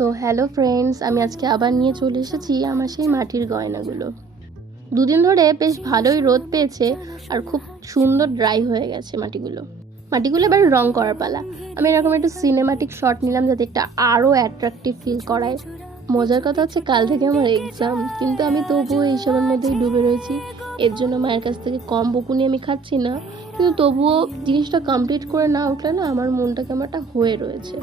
তো hello friends, আমি আজকে আবার নিয়ে চলে এসেছি আমার সেই মাটির গয়নাগুলো। দুদিন ধরে বেশ ভালোই রোদ পেয়েছে আর খুব সুন্দর ড্রাই হয়ে গেছে মাটিগুলো এবার রং করার পালা। আমি এরকম একটু সিনেমাটিক শট নিলাম যাতে একটা আরও অ্যাট্রাকটিভ ফিল করায়। মজার কথা হচ্ছে কাল থেকে আমার এক্সাম, কিন্তু আমি তবুও এইসবের মধ্যেই ডুবে রয়েছি। এর জন্য মায়ের কাছ থেকে কম বকুনি আমি খাচ্ছি না, কিন্তু তবুও জিনিসটা কমপ্লিট করে না উঠলে না আমার মনটা কেমনটা হয়ে রয়েছে।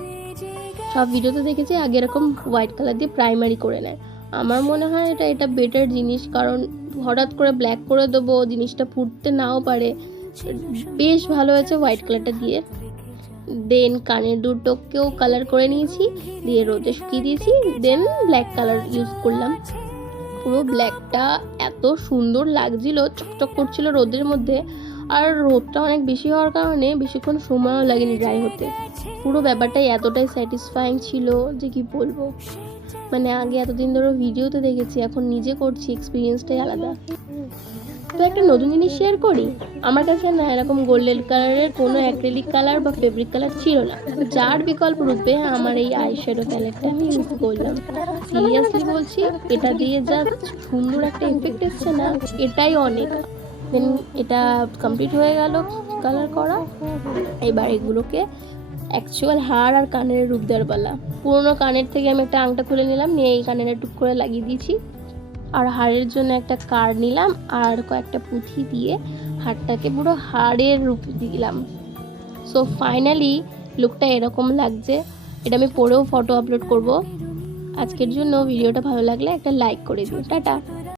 সব ভিডিওতে দেখেছি আগে এরকম হোয়াইট কালার দিয়ে প্রাইমারি করে নেয়। আমার মনে হয় এটা বেটার জিনিস, কারণ হঠাৎ করে ব্ল্যাক করে দেবো, জিনিসটা ফুটতে নাও পারে। বেশ ভালো হয়েছে হোয়াইট কালারটা দিয়ে। দেন কানের দুটোকেও কালার করে নিয়েছি, দিয়ে রোদে শুকিয়ে দিয়েছি। দেন ব্ল্যাক কালার ইউজ করলাম। পুরো ব্ল্যাকটা এত সুন্দর লাগছিল, চকচক করছিল রোদের মধ্যে। আর রোদটা অনেক বেশি হওয়ার কারণে বেশিক্ষণ সময়ও লাগেনি ড্রাই হতে। পুরো ব্যাপারটাই এতটাই স্যাটিসফাইং ছিল যে কি বলবো। মানে আগে এতদিন ধরে ভিডিওতে দেখেছি, এখন নিজে করছি, এক্সপিরিয়েন্সটাই আলাদা। তো একটা নতুন জিনিস শেয়ার করি। আমার কাছে না এরকম গোল্ডেন কালারের কোনো অ্যাক্রিলিক কালার বা ফেব্রিক কালার ছিল না, যার বিকল্প রূপে আমার এই আইশ্যাডো প্যালেটটা আমি ইউজ করলাম। সিরিয়াসলি বলছি, এটা দিয়ে যা সুন্দর একটা এফেক্ট এসছে না, এটাই অনেক। দেন এটা কমপ্লিট হয়ে গেল কালার করা। এবার এগুলোকে অ্যাকচুয়াল হাড় আর কানের রূপ দেওয়ার পালা। পুরোনো কানের থেকে আমি একটা আংটা খুলে নিলাম, নিয়ে এই কানের টুক করে লাগিয়ে দিয়েছি। আর হাড়ের জন্য একটা কার্ড নিলাম আর কয়েকটা পুঁথি দিয়ে হাড়টাকে পুরো হাড়ের রূপ দিলাম। সো ফাইনালি লুকটা এরকম লাগছে। এটা আমি পরেও ফটো আপলোড করব। আজকের জন্য ভিডিওটা ভালো লাগলে একটা লাইক করে দিও। টাটা।